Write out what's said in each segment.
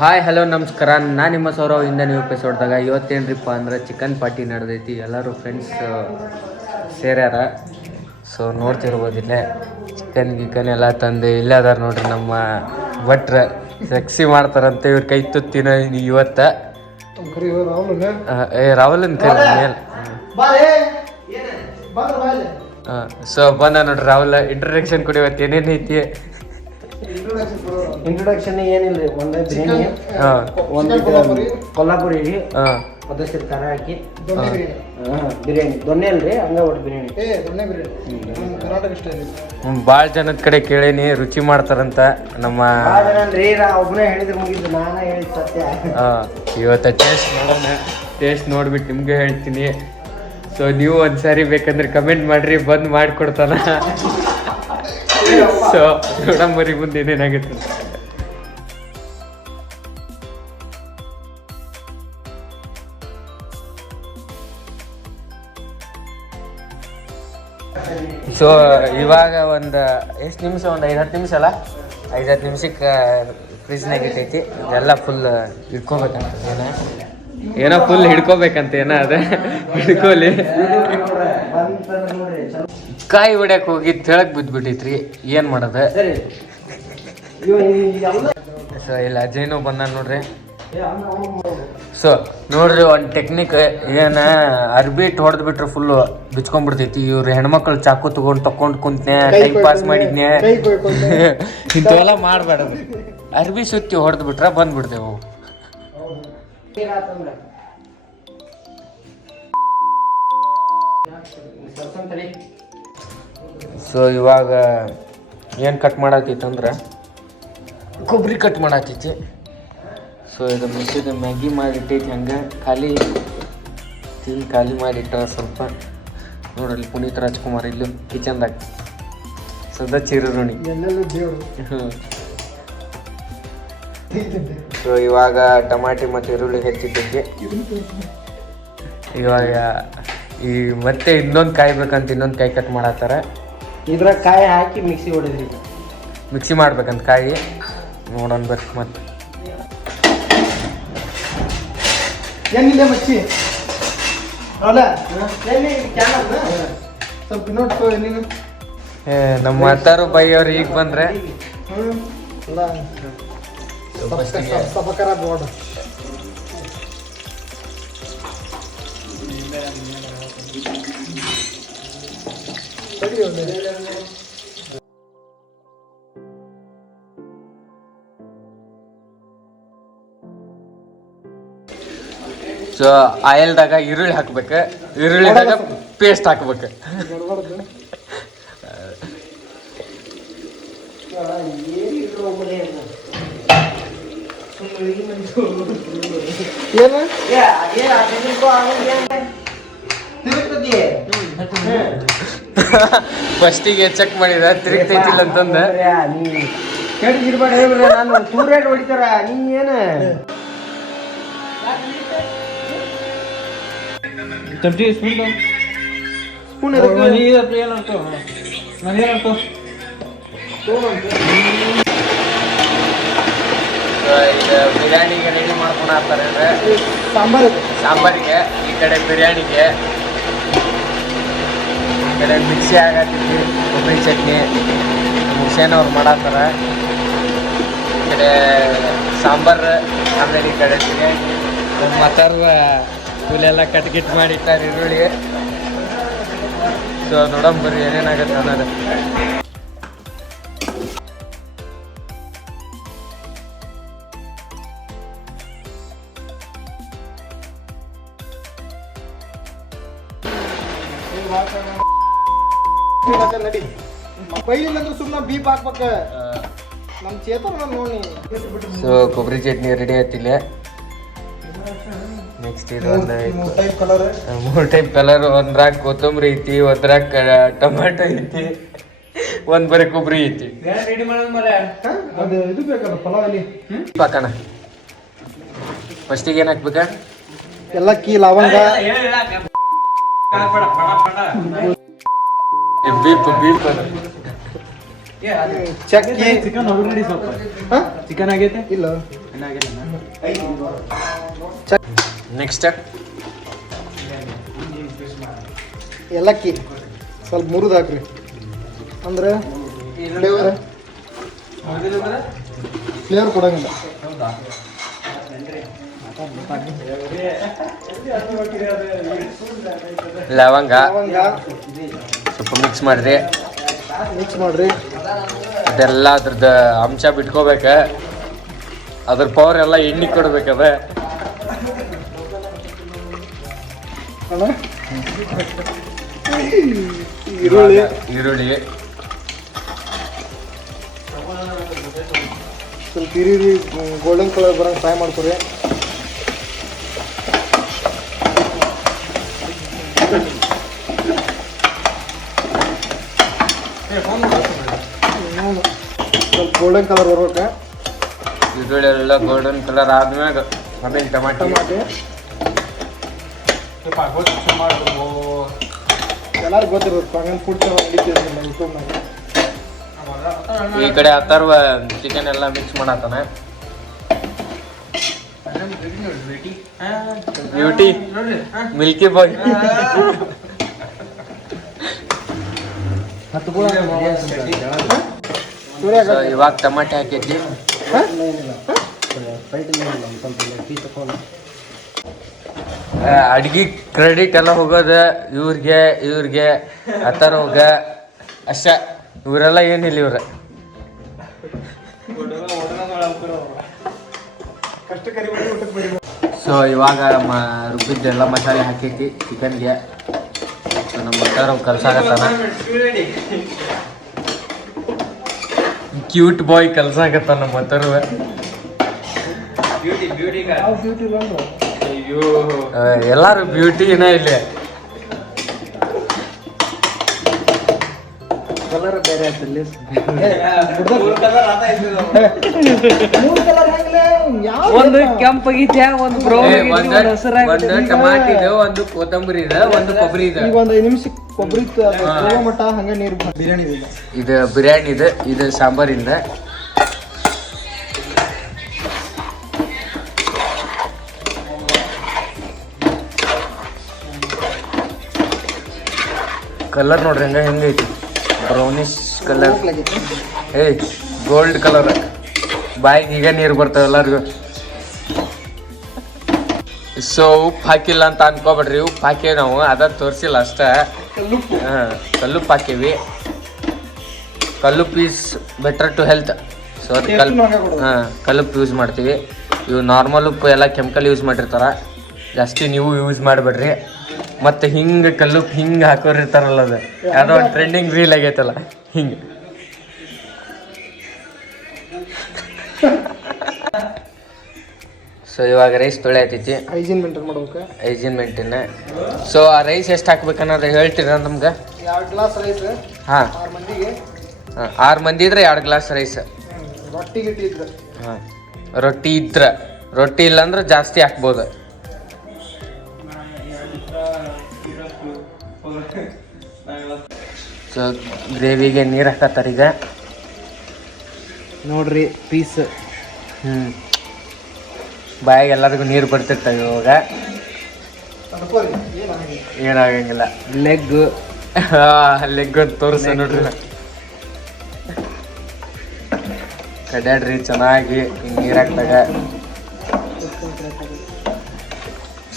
Hi hello ನಮಸ್ಕಾರ, ನಾನು ನಿಮ್ಮ ಸೌರವ್ ಇಂದ ನೀವು ಎಪಿಸೋಡ್ದಾಗ ಇವತ್ತೇನ್ರಿಪ್ಪ ಅಂದ್ರೆ ಚಿಕನ್ ಪಾರ್ಟಿ ನಡೆದೈತಿ. ಎಲ್ಲರೂ ಫ್ರೆಂಡ್ಸ್ ಸೇರ್ಯಾರ. ಸೊ ನೋಡ್ತಿರ್ಬೋದಿಲ್ಲೇ ಚಿಕನ್ ಎಲ್ಲ ತಂದು ಇಲ್ಲೇ ಅದಾರ ನೋಡ್ರಿ. ನಮ್ಮ ಭಟ್ರ ಸೆಕ್ಸಿ ಮಾಡ್ತಾರಂತೆ ಇವ್ರ ಕೈ ತುತ್ತಿನ ಇವತ್ತ ರಾಹುಲನ್ ಕೈ ಮೇಲೆ. ಸೊ ಬಂದ ನೋಡ್ರಿ ರಾಹುಲ್. ಇಂಟ್ರೊಡಕ್ಷನ್ ಕೊಡಿ, ಇವತ್ತು ಏನೇನೈತಿ? ಇಂಟ್ರೊಡಕ್ಷನ್ ಏನಿಲ್ಲ ರೀ, ಒಂದೇ ಬಿರಿಯಾನಿ, ಒಂದು ಕೊಲ್ಲಾಪುರಿ ರೀ, ಅದಷ್ಟು ಖಾರ ಹಾಕಿ ಬಿರಿಯಾನಿ. ದೊನ್ನೆ ಅಲ್ರಿ, ಹಂಗ ಒಟ್ಟು ಬಿರಿಯಾನಿ. ಭಾಳ ಜನದ ಕಡೆ ಕೇಳೀನಿ ರುಚಿ ಮಾಡ್ತಾರಂತ. ನಮ್ಮ ಒಬ್ಬನೇ ಹೇಳಿದ್ರೆ ಮುಗಿದ್ದು, ನಾನೇ ಹೇಳಿದ ಸತ್ಯ. ಇವತ್ತು ಟೇಸ್ಟ್ ನೋಡೋಣ. ಟೇಸ್ಟ್ ನೋಡ್ಬಿಟ್ಟು ನಿಮ್ಗೆ ಹೇಳ್ತೀನಿ. ಸೊ ನೀವು ಒಂದ್ಸಾರಿ ಬೇಕಂದ್ರೆ ಕಮೆಂಟ್ ಮಾಡ್ರಿ, ಬಂದು ಮಾಡಿಕೊಡ್ತಾನ. ಸೊ ನೋಡಂಬರಿ ಮುಂದೆ ಏನೇನಾಗುತ್ತೆ. ಸೊ ಇವಾಗ ಒಂದು ಎಷ್ಟು ನಿಮಿಷ, ಒಂದು 5-10 ನಿಮಿಷ ಅಲ್ಲ, 5-10 ನಿಮಿಷಕ್ಕೆ ಫ್ರಿಜ್ನಾಗ ಇಟ್ಟೈತಿ. ಇದೆಲ್ಲ ಫುಲ್ ಹಿಡ್ಕೋಬೇಕಂತ, ಏನೋ ಫುಲ್ ಹಿಡ್ಕೋಬೇಕಂತ ಏನೋ ಅದೇ ಹಿಡ್ಕೋಲಿ. ಕಾಯಿ ಹೊಡ್ಯಕ್ಕೆ ಹೋಗಿ ತೆಳಕ್ ಬಿದ್ದುಬಿಟ್ಟೈತ್ರಿ, ಏನು ಮಾಡೋದು? ಸೊ ಇಲ್ಲಿ ಅಜಯ್ನೂ ಬಂದ ನೋಡ್ರಿ. ಸೊ ನೋಡ್ರಿ, ಒಂದು ಟೆಕ್ನಿಕ್ ಏನು, ಅರ್ಬಿಟ್ ಹೊಡೆದು ಬಿಟ್ರೆ ಫುಲ್ಲು ಬಿಚ್ಕೊಂಡ್ಬಿಡ್ತೈತಿ. ಇವ್ರು ಹೆಣ್ಮಕ್ಳು ಚಾಕು ತಗೊಂಡು ಕುಂತ್ನೆ ಟೈಮ್ ಪಾಸ್ ಮಾಡಿದ್ನೆ, ಇಂಥವೆಲ್ಲ ಮಾಡಬಾರ್ದು. ಅರ್ಬಿ ಸುತ್ತಿ ಹೊಡೆದು ಬಿಟ್ರೆ ಬಂದ್ಬಿಡ್ತೇವೆ. ಸೊ ಇವಾಗ ಏನು ಕಟ್ ಮಾಡತ್ತೈತಂದ್ರೆ ಕೊಬ್ಬರಿ ಕಟ್ ಮಾಡತ್ತೈತಿ. ಸೊ ಇದು ಮಿಕ್ಕಿದ ಮ್ಯಾಗಿ ಮಾಡಿಟ್ಟೈತಿ, ಹಂಗೆ ಖಾಲಿ ಮಾಡಿಟ್ಟ ಸ್ವಲ್ಪ. ನೋಡ್ರಿ ಪುನೀತ್ ರಾಜ್ಕುಮಾರ್ ಇಲ್ಲೂ ಕಿಚನ್ದಾಗ ಸದಾ ಚಿರುರುಣಿ. ಸೊ ಇವಾಗ ಟಮಾಟಿ ಮತ್ತು ಈರುಳ್ಳಿ ಹೆಚ್ಚಿಟ್ಟಿದ್ದೆ. ಇವಾಗ ಈ ಮತ್ತೆ ಇನ್ನೊಂದು ಕಾಯಿ ಬೇಕಂತ ಇನ್ನೊಂದು ಕಾಯಿ ಕಟ್ ಮಾಡತ್ತಾರ. ಇದ್ರಾಗ ಕಾಯಿ ಹಾಕಿ ಮಿಕ್ಸಿ ಹೊಡೆದ್ರಿ, ಮಿಕ್ಸಿ ಮಾಡ್ಬೇಕಂತ ಕಾಯಿ. ನೋಡೋಣ ಬೇಕು ಮತ್ತೆ ಏನಿಲ್ಲ ಮಚ್ಚಿ ಅಲ್ಲ ಸ್ವಲ್ಪ ನೋಡ್ಕೋ. ನೀನು ನಮ್ಮ ಅತ್ತಾರು ಬೈಯವ್ರು ಈಗ ಬಂದ್ರೆ ಬೋರ್ಡ್ ಸೊ ಆಯಿಲ್ದಾಗ ಈರುಳ್ಳಿ ಹಾಕ್ಬೇಕು, ಈರುಳ್ಳಿದಾಗ ಪೇಸ್ಟ್ ಹಾಕ್ಬೇಕು. ಫಸ್ಟಿಗೆ ಚೆಕ್ ಮಾಡಿದ ತಿರುಗ್ತೈತಿಲ್ಲ ಅಂತಂದ ಕೇಳಿರ್ಬೇಡ, ಹೇಳ್ಬಿಡ್ರ ನಾನು ತೂರೇಟ್ ಹೊಡಿತಾರ. ನೀ ಏನ ಬಿರಿಯಾನಿಗೆ ರೆಡಿ ಮಾಡ್ಕೊಂಡು ಹಾಕ್ತಾರೆ ಅಂದ್ರೆ ಸಾಂಬಾರಿಗೆ, ಈ ಕಡೆ ಬಿರಿಯಾನಿಗೆ, ಈ ಕಡೆ ಮಿಕ್ಸಿ ಆಗತ್ತೈತಿ ಕೊಬ್ಬರಿ ಚಟ್ನಿ ಹುಸೇನವ್ರು ಮಾಡತ್ತಾರ. ಈ ಕಡೆ ಸಾಂಬಾರು, ಆಮೇಲೆ ಈ ಕಡೆ ಬಿರಿಯಾನಿ. ಮತ್ತಾರು ಇಲ್ಲೆಲ್ಲ ಕಟ್ಗಿಟ್ ಮಾಡಿಟ್ಟಾರ ಈರುಳ್ಳಿ. ಸೊ ನೋಡಂಬರ್ರಿ ಏನೇನಾಗತ್ತೆ ಅನ್ನೋದು. ಸುಮ್ಮನೆ ಬೀಪ್ ಹಾಕ್ಬೇಕ ನಮ್ಮ ಚೇತನ ನೋಡಿ. ಸೊ ಕೊಬ್ಬರಿ ಚಟ್ನಿ ರೆಡಿ ಆಯ್ತಿಲ್ಲ. ನೆಕ್ಸ್ಟ್ ಇದು ಒಂದು 3 ಟೈಪ್ ಕಲರ್. ಒಂದ್ರಾಗ ಕೊತ್ತಂಬರಿ ಐತಿ, ಒಂದ್ರಾಗ ಟೊಮೆಟೊ ಐತಿ, ಒಂದ್ ಬರೀ ಕೊಬ್ಬರಿ ಐತಿ. ಇದು ಬೇಕಲ್ಲ ಪಲಾವಲ್ಲಿ ಪಾಕಣ. ಫಸ್ಟಿಗೆ ಏನು ಹಾಕ್ಬೇಕ? ಎಲ್ಲಕ್ಕಿ, ಲವಂಗ, ಬೀಪ್ ಚಕ್ಕಿ ಚಿಕನ್ ಹೋಗ್ರಿ ಸ್ವಲ್ಪ ಚಿಕನ್ ಆಗೈತೆ ಇಲ್ಲ ನೆಕ್ಸ್ಟ್ ಏಲಕ್ಕಿ ಸ್ವಲ್ಪ ಮುರಿದು ಹಾಕ್ರಿ ಅಂದ್ರೆ ಫ್ಲೇವರ್ ಕೊಡಂಗಿಲ್ಲ ಲವಂಗ ಲವಂಗ ಸ್ವಲ್ಪ ಮಿಕ್ಸ್ ಮಾಡ್ರಿ. ಮಿಕ್ಸ್ ಮಾಡ್ರಿ. ಅದೆಲ್ಲ ಅದ್ರದ್ದು ಅಂಶ ಬಿಟ್ಕೋಬೇಕ. ಅದ್ರ ಪವರ್ ಎಲ್ಲ ಎಣ್ಣೆ ಕೊಡ್ಬೇಕದ. ಈರುಳ್ಳಿ ಸ್ವಲ್ಪ ಈರುಳ್ಳಿ ಗೋಲ್ಡನ್ ಕಲರ್ ಬರೋಂಗೆ ಫ್ರೈ ಮಾಡ್ಕೊರಿ. ಸ್ವಲ್ಪ ಗೋಲ್ಡನ್ ಕಲರ್ ಬರ್ಬೇಕು. ಈರುಳ್ಳಿ ಎಲ್ಲ ಗೋಲ್ಡನ್ ಕಲರ್ ಆದ್ಮ್ಯಾಗ ಆಮೇಲೆ ಟಮಾಟಿ ಎಲ್ಲರೂ ಗೊತ್ತಿರ್ಬೇಕು ಹಂಗಂಗೆ ಫುಡ್ ಯೂಟ್ಯೂಬ್ನಾಗ. ಈ ಕಡೆ ಅಥರ್ವ ಚಿಕನ್ ಎಲ್ಲ ಮಿಕ್ಸ್ ಮಾಡತ್ತಾನ. ಬ್ಯೂಟಿ ಮಿಲ್ಕಿ ಬಾಯ್. ಇವಾಗ ಟಮಾಟೆ ಹಾಕೈತಿ. ಅಡ್ಗಿ ಕ್ರೆಡಿಟ್ ಎಲ್ಲ ಹೋಗೋದ ಇವ್ರಿಗೆ ಅಥರ್ವಗ ಅಷ್ಟ. ಇವರೆಲ್ಲ ಏನಿಲ್ಲ ಇವ್ರ. ಸೊ ಇವಾಗ ರುಬ್ಬಿದ್ದೆಲ್ಲ ಮಸಾಲೆ ಹಾಕೈತಿ ಚಿಕನ್ಗೆ. ಸೊ ನಮ್ಮ ಅಥರ್ವ ಕಲ್ಸಾಕತ್ತಾನ. ಕ್ಯೂಟ್ ಬಾಯ್ ಕಲ್ಸಾಕತ್ತಾನ ನಮ್ಮ ಅಥರ್ವ. ಎಲ್ಲಾರು ಬ್ಯೂಟಿನ ಇಲ್ಲಿ. ಕಲರ್ ಬೇರೆ ಆಗ್ತಲ್ಲಿ ಒಂದು ಕೆಂಪಾಗೈತೆ ಒಂದು ಬ್ರೌನ್ ಒಂದು ಟಮಾಟಿ ಇದೆ, ಒಂದು ಕೊತ್ತಂಬರಿ ಇದೆ, ಒಂದು ಕೊಬ್ಬರಿ ಇದೆ. ಈಗ ಒಂದು 5 ನಿಮಿಷ ಕೊಬ್ಬರಿ ಮಟ್ಟ ಹಂಗೆ ನೀರು ಬಿರಿಯಾನಿ ಇದೆ. ಇದು ಬಿರಿಯಾನಿ ಇದೆ, ಇದು ಸಾಂಬಾರಿಂದ. ಕಲರ್ ನೋಡ್ರಿ ಹೆಂಗೈತಿ, ಬ್ರೌನಿಶ್ ಕಲರ್. Gold colour. ಬಾಯಿಗೆ ಈಗ ನೀರು ಬರ್ತಾವ ಎಲ್ಲರಿಗೂ. ಸೊ ಉಪ್ಪು ಹಾಕಿಲ್ಲ ಅಂತ ಅನ್ಕೋಬೇಡ್ರಿ, ಉಪ್ಪು ಹಾಕೇವಿ ನಾವು, ಅದ ತೋರಿಸಿಲ್ಲ ಅಷ್ಟ. ಕಲ್ಲುಪ್ಪು ಹಾಕೇವಿ. ಕಲ್ಲುಪ್ಪು is better to health. So ಅದು ಕಲ್ಲುಪ್ಪು ಯೂಸ್ ಮಾಡ್ತೀವಿ. ಇವು ನಾರ್ಮಲ್ ಉಪ್ಪು ಎಲ್ಲ ಕೆಮಿಕಲ್ ಯೂಸ್ ಮಾಡಿರ್ತಾರ, ಜಾಸ್ತಿ ನೀವು ಯೂಸ್ ಮಾಡಬೇಡ್ರಿ. ಮತ್ತು ಹಿಂಗೆ ಕಲ್ಲುಪ್ಪು ಹಿಂಗೆ ಹಾಕೋರಿರ್ತಾರಲ್ಲ, ಅದು ಯಾವುದೋ ಒಂದು ಟ್ರೆಂಡಿಂಗ್ ರೀಲ್ ಆಗೈತಲ್ಲ ಹಿಂಗೆ. ಸೊ ಇವಾಗ ರೈಸ್ ತೊಳೆಯತೈತಿ. ಹೈಜೀನ್ ಮೇಂಟೈನ್ ಮಾಡ್ಬೇಕು. Hygiene maintain. ಸೊ ಆ ರೈಸ್ ಎಷ್ಟು ಹಾಕ್ಬೇಕನ್ನೋದು ಹೇಳ್ತೀರ ನಮ್ಗೆ? 2 ಗ್ಲಾಸ್ ರೈಸ್. ಹಾಂ, 6 ಮಂದಿಗೆ. 6 ಮಂದಿ ಇದ್ರೆ 2 ಗ್ಲಾಸ್ ರೈಸ್. ರೊಟ್ಟಿ ಗಿಟ್ಟಿ ಇದ್ರೆ. ಹಾಂ, ರೊಟ್ಟಿ ಇದ್ರೆ. ರೊಟ್ಟಿ ಇಲ್ಲಾಂದ್ರೆ ಜಾಸ್ತಿ ಹಾಕ್ಬೋದು. ಸೊ ಗ್ರೇವಿಗೆ ನೀರು ಹಾಕತ್ತಾರ ಈಗ. ನೋಡ್ರಿ ಪೀಸ್. ಬಾಯಿಗೆ ಎಲ್ಲರಿಗೂ ನೀರು ಬರ್ತಿರ್ತವೆ ಇವಾಗ. ಏನಾಗಂಗಿಲ್ಲ. ಲೆಗ್ ಲೆಗ್ ಅಂತ ತೋರಿಸ ನೋಡ್ರಿ. ಕಡ್ಯಾಡ್ರಿ ಚೆನ್ನಾಗಿ ನೀರು ಹಾಕ್ದಾಗ.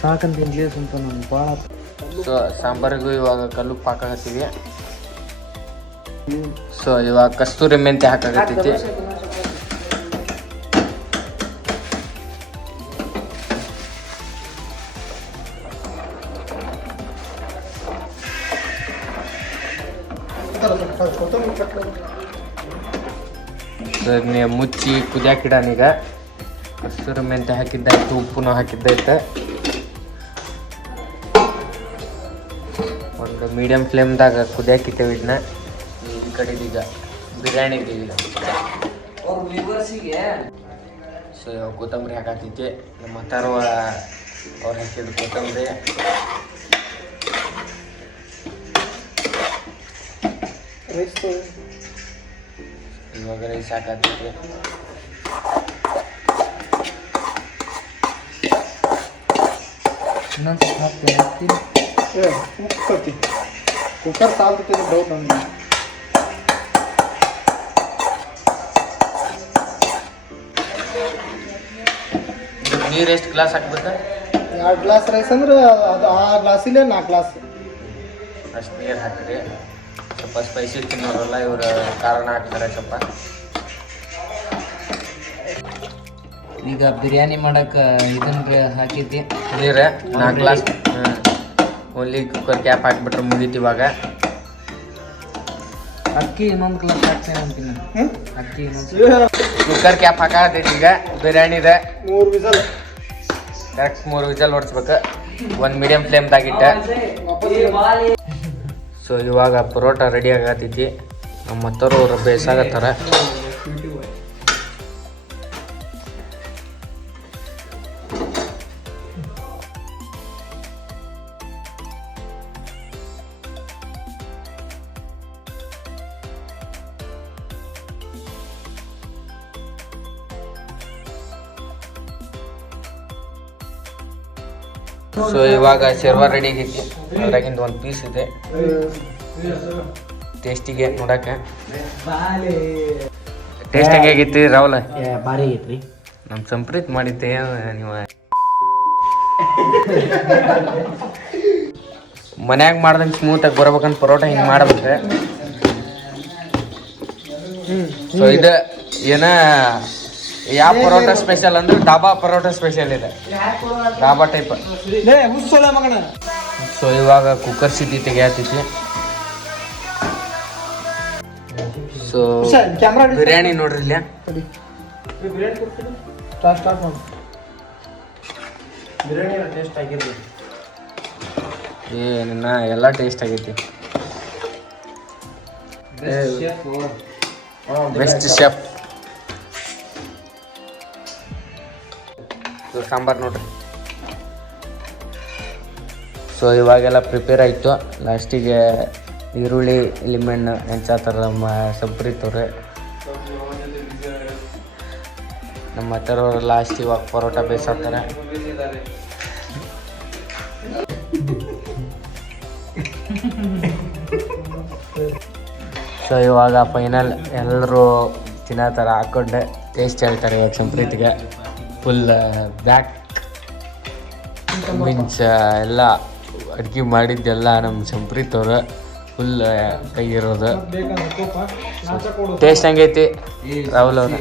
ಸಾಕಂತ ಇಂಗ್ಲೀಷ್ ಅಂತ ನಾನು ಭಾಳ. ಸೊ ಸಾಂಬಾರಿಗೂ ಇವಾಗ ಕಲ್ಲುಪ್ಪು ಹಾಕಾಕತ್ತೀವಿ. ಸೊ ಇವಾಗ ಕಸ್ತೂರಿ ಮೆಂತ್ಯ ಹಾಕಾಕತ್ತೈತಿ. ಮುಚ್ಚಿ ಕುದಿಯಾಕಿಡಾನೀಗ. ಕಸ್ತೂರಿ ಮೆಂತ್ಯ ಹಾಕಿದ್ದಾಯ್ತು, ಉಪ್ಪುನೂ ಹಾಕಿದ್ದೈತೆ. ಒಂದು ಮೀಡಿಯಮ್ ಫ್ಲೇಮ್ದಾಗ ಕುದಿಯಾಕಿತ್ತೇವೆ ಇದನ್ನ. ಈ ಕಡೆ ಈಗ ಬಿರಿಯಾನಿ ಇದೀವಿ. ಸೊ ಇವಾಗ ಕೊತ್ತಂಬರಿ ಹಾಕಾಕೈತಿ. ನಮ್ಮ ಅಥರ್ವ ಅವ್ರು ಹಾಕಿದ್ದು ಕೊತ್ತಂಬರಿ. ಇವಾಗ ರೈಸ್ ಹಾಕತ್ತೈತಿ. ಇನ್ನೊಂದು ಹಾಕ್ತೀನಿ. ಕುಕ್ಕರ್ ಸಾಲ್ತಿದೆ ಡೌಟ್ ನನಗೆ. ನೀರು ಎಷ್ಟು ಗ್ಲಾಸ್ ಹಾಕ್ಬೇಕು? 2 ಗ್ಲಾಸ್ ರೈಸ್ ಅಂದ್ರೆ ಅದು ಆ ಗ್ಲಾಸಿಲೆ 4 ಗ್ಲಾಸ್ ಅಷ್ಟು ನೀರು ಹಾಕಿರಿ. ಸ್ವಲ್ಪ ಸ್ಪೈಸಿ ತಿನ್ನೋರಲ್ಲ ಇವ್ರ ಕಾರಣ ಹಾಕ್ತಾರೆ ಸ್ವಲ್ಪ. ಈಗ ಬಿರಿಯಾನಿ ಮಾಡಕ್ಕೆ ಇದನ್ನ ಹಾಕಿದ್ದೆ ನೀರು 4 ಗ್ಲಾಸ್. ಓನ್ಲಿ ಕುಕ್ಕರ್ ಕ್ಯಾಪ್ ಹಾಕ್ಬಿಟ್ರೆ ಮುಗೀತು. ಇವಾಗ ಅಕ್ಕಿ ಇನ್ನೊಂದು ಗ್ಲಾಸ್ ಹಾಕ್ತೇನೆ ಅಂತೀನಿ. ಅಕ್ಕಿ ಇನ್ನೊಂದು ಕುಕ್ಕರ್ ಕ್ಯಾಪ್ ಹಾಕತೈತಿ. ಈಗ ಬಿರಿಯಾನಿದ 3 ವಿಸಲ್ ಕರೆಕ್ಟ್ 3 ವಿಸಲ್ ಹೊಡ್ಸ್ಬೇಕು. ಒಂದು ಮೀಡಿಯಮ್ ಫ್ಲೇಮ್ದಾಗಿಟ್ಟೆ. ಸೊ ಇವಾಗ ಪರೋಟ ರೆಡಿ ಆಗತೈತಿ. ನಮ್ಮ ಮತ್ತವರು ಅವ್ರು ಬೇಯಿಸಾಗತ್ತಾರ. ಸೊ ಇವಾಗ ಶೇರ್ವಾ ರೆಡಿ ಆಗೈತಿ. ಅದ್ರಾಗಿಂದ ಒಂದು ಪೀಸ್ ಇದೆ ಟೇಸ್ಟಿಗೆ ನೋಡಕ್ಕೆ. ಟೇಸ್ಟಾಗಿ ಆಗೈತಿ ರಾಹುಲ್. ಭಾರಿ ಆಗೈತ್ರಿ. ನಮ್ಮ ಸಂಪ್ರೀತ್ ಮಾಡಿದ್ದೆ ನೀವು ಮನ್ಯಾಗ ಮಾಡ್ದಂಗೆ ಸ್ಮೂತಾಗಿ ಬರ್ಬೇಕಂತ ಪರೋಟ ಹಿಂಗೆ ಮಾಡ್ಬೇಕು. ಸೊ ಇದು ಏನ ಯಾವ ಪರೋಟ ಸ್ಪೆಷಲ್ ಅಂದ್ರೆ ಡಾಬಾ ಪರೋಟ ಸ್ಪೆಷಲ್ ಇದೆ, ಡಾಬಾ ಟೈಪ್. ಸೊ ಇವಾಗ ಕುಕ್ಕರ್ ಸಿಟಿ ತೆಗಿಯತೈತಿ. ಸೊ ಬಿರಿಯಾನಿ ನೋಡ್ರಿ ಇಲ್ಲಿ. ಬಿರಿಯಾನಿ ಟೇಸ್ಟ್ ಆಗಿರ್ಲಿ. ಏನಿನ್ನ ಎಲ್ಲ ಟೇಸ್ಟ್ ಆಗೈತಿ. Best chef. ಸಾಂಬಾರು ನೋಡ್ರಿ. ಸೊ ಇವಾಗೆಲ್ಲ ಪ್ರಿಪೇರ್ ಆಯಿತು. ಲಾಸ್ಟಿಗೆ ಈರುಳ್ಳಿ ಲಿಮೆಣ್ಣು ಹೆಂಚಾತಾರೆ ನಮ್ಮ ಸಂಪ್ರೀತವ್ರೆ. ನಮ್ಮ ಹತ್ತಿರವ್ರು ಲಾಸ್ಟ್ ಇವಾಗ ಪರೋಟ ಬೇಯಿಸ್ತಾರೆ. ಸೊ ಇವಾಗ ಫೈನಲ್ ಎಲ್ಲರೂ ತಿನ್ನೋ ಥರ ಹಾಕ್ಕೊಂಡೆ ಟೇಸ್ಟ್ ಹೇಳ್ತಾರೆ ಇವಾಗ ಸಂಪ್ರೀತಿಗೆ. ಫುಲ್ ಬ್ಯಾಕ್ ಮೀನ್ಸ್ ಎಲ್ಲ ಅಡುಗೆ ಮಾಡಿದ್ದೆಲ್ಲ ನಮ್ಮ ಸಂಪ್ರೀತ್ ಅವರು ಫುಲ್ ಕೈಯಿರೋದು. ಟೇಸ್ಟ್ ಹೆಂಗೈತಿ ರಾಹುಲ್ ಅವರು?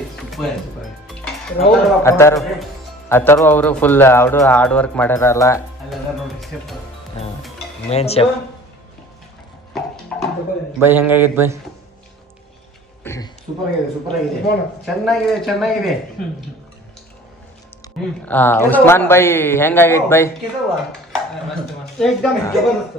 ಅಥರ್ವ ಅವರು ಫುಲ್ ಅವರು ಹಾರ್ಡ್ ವರ್ಕ್ ಮಾಡ್ಯಾರಲ್ಲ, ಮೇನ್ ಶೆಫ್. ಬೈ ಹೆಂಗಾಗೈತೆ ಬೈ? ಸೂಪರ್ ಆಗಿದೆ, ಸೂಪರ್ ಆಗಿದೆ, ಚೆನ್ನಾಗಿದೆ, ಚೆನ್ನಾಗಿದೆ. ಉಸ್ಮಾನ್ ಬೈ ಹೆಂಗಾಗೈತೆ ಬೈ? ಏಕ್ದಮ್ ಜಬರ್ದಸ್ತ್.